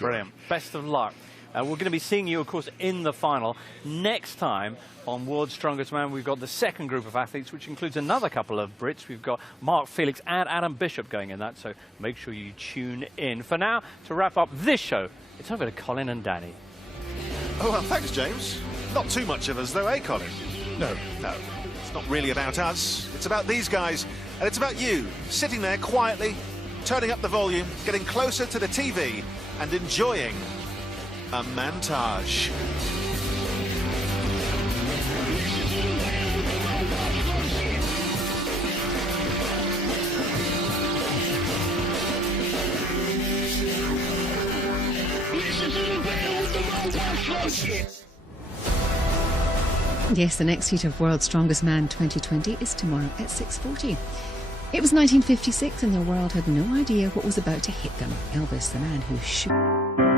Brilliant. Best of luck. We're going to be seeing you, of course, in the final. Next time on World's Strongest Man, we've got the second group of athletes, which includes another couple of Brits. We've got Mark Felix and Adam Bishop going in that, so make sure you tune in. For now, to wrap up this show, it's over to Colin and Danny. Oh, well, thanks, James. Not too much of us, though, eh, Colin? No. No. It's not really about us. It's about these guys. And it's about you, sitting there quietly, turning up the volume, getting closer to the TV, and enjoying a montage. Yes, the next heat of World's Strongest Man 2020 is tomorrow at 6:40. It was 1956 and the world had no idea what was about to hit them. Elvis, the man who shoot.